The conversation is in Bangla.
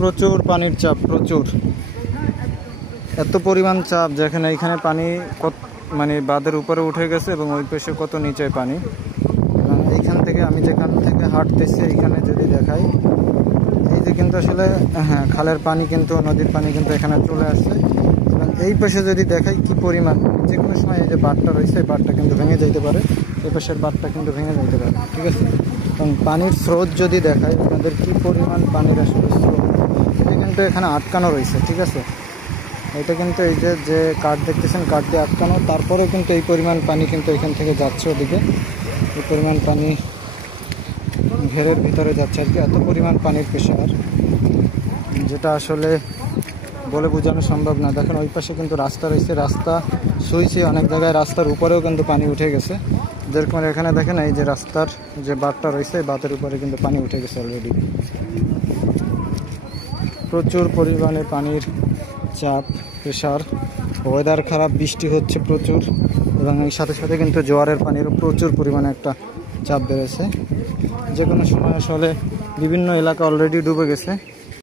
প্রচুর পানির চাপ, প্রচুর, এত পরিমাণ চাপ যেখানে এইখানে পানি মানে বাঁধের উপরে উঠে গেছে এবং ওই পাশে কত নিচে পানি। এবং এইখান থেকে আমি যেখান থেকে হাঁটতেছি এইখানে যদি দেখাই, এই যে কিন্তু আসলে হ্যাঁ খালের পানি কিন্তু নদীর পানি কিন্তু এখানে চলে আসছে। এবং এই পাশে যদি দেখাই কি পরিমাণ, যে কোনো সময় এই যে বাঁধটা রয়েছে এই বাঁধটা কিন্তু ভেঙে যেতে পারে, এই পাশের বাঁধটা কিন্তু ভেঙে যেতে পারে, ঠিক আছে। এবং পানির স্রোত যদি দেখাই আপনাদের কি পরিমাণ পানির আসলে স্রোত, এটা কিন্তু এখানে আটকানো রয়েছে, ঠিক আছে। এটা কিন্তু এই যে কাঠ দেখতেছেন, কাঠ দিয়ে আটকানো, তারপরেও কিন্তু এই পরিমাণ পানি কিন্তু এখান থেকে যাচ্ছে ওদিকে, এই পরিমাণ পানি ঘেরের ভিতরে যাচ্ছে আর কি। এত পরিমাণ পানির প্রেশার যেটা আসলে বলে বোঝানো সম্ভব না। দেখেন ওই পাশে কিন্তু রাস্তা রয়েছে, রাস্তা শুইছে, অনেক জায়গায় রাস্তার উপরেও কিন্তু পানি উঠে গেছে। যেরকম এখানে দেখেন এই যে রাস্তার যে বাঁধটা রয়েছে এই বাঁধের উপরে কিন্তু পানি উঠে গেছে অলরেডি। প্রচুর পরিমাণে পানির চাপ, প্রেশার, ওয়েদার খারাপ, বৃষ্টি হচ্ছে প্রচুর, এবং এর সাথে সাথে কিন্তু জোয়ারের পানিরও প্রচুর পরিমাণে একটা চাপ বেড়েছে। যে কোনো সময় আসলে বিভিন্ন এলাকা অলরেডি ডুবে গেছে।